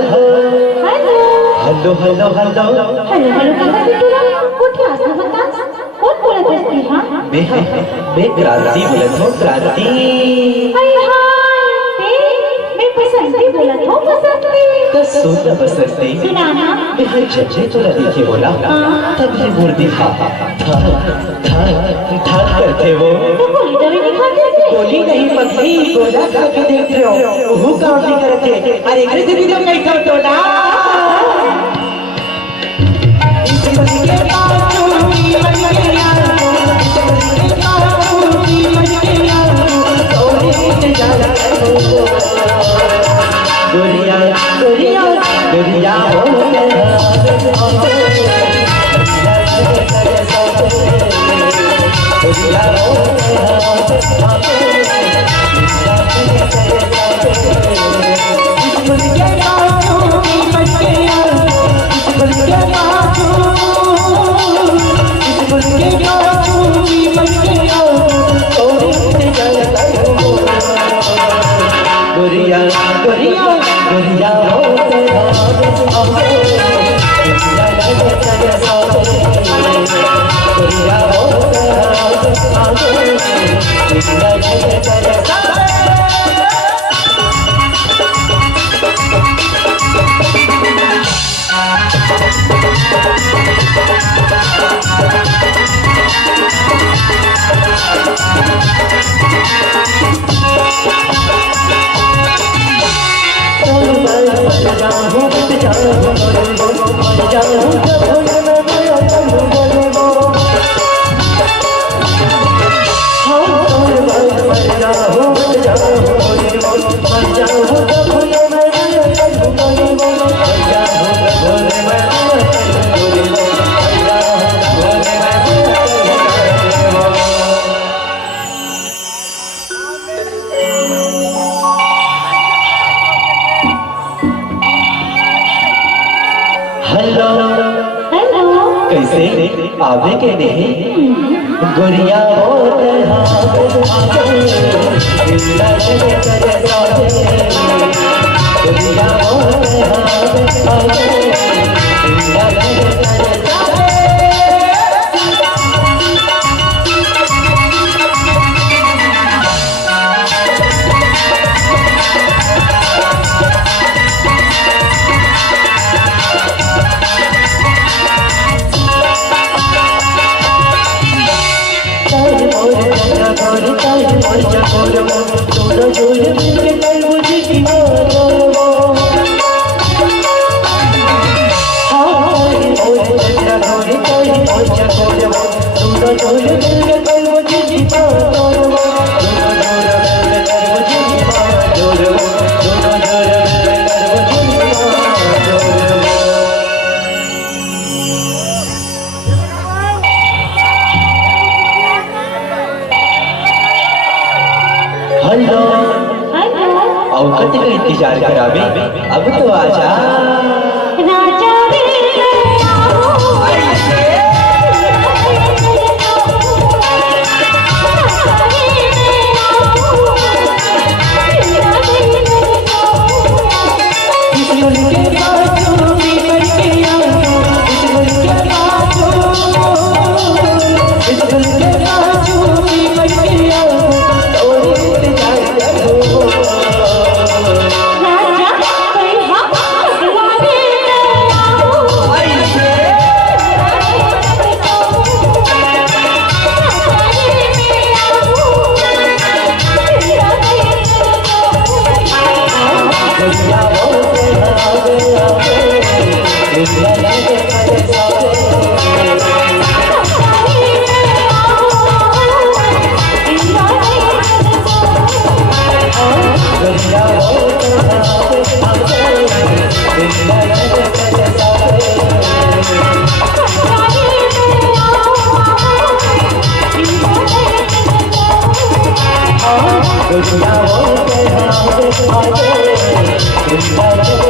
Hello hello hello hello hello hello hello काका बिटूला कुठे असं होता कोण बोलत असते हा मैं क्रांति बोलत हूँ क्रांति। हाय हाय ते मैं बसंती बोलत हूँ बसंती तो सुन बसंती सुनाना मैं जब तुला देखे बोला तब ये मूर्ति था करते वो तो गोली डरी दिखाते थे गोली नहीं पकड़ी गोला खा के देख रहे हो वो काम नहीं करते। अरे एक से वीडियो नहीं कर तो ना इस बस के पाछू मन के यार इस बस के पाछू मन के यार थोड़ी से ज्यादा गोरिया गोरिया गोरिया हो गोरिया गोरिया गोरिया हेलो हेलो कैसे आवे के नहीं गोरिया हेलो हेलो औकत का इंतजार करावे अब तो आजा राजा रे Good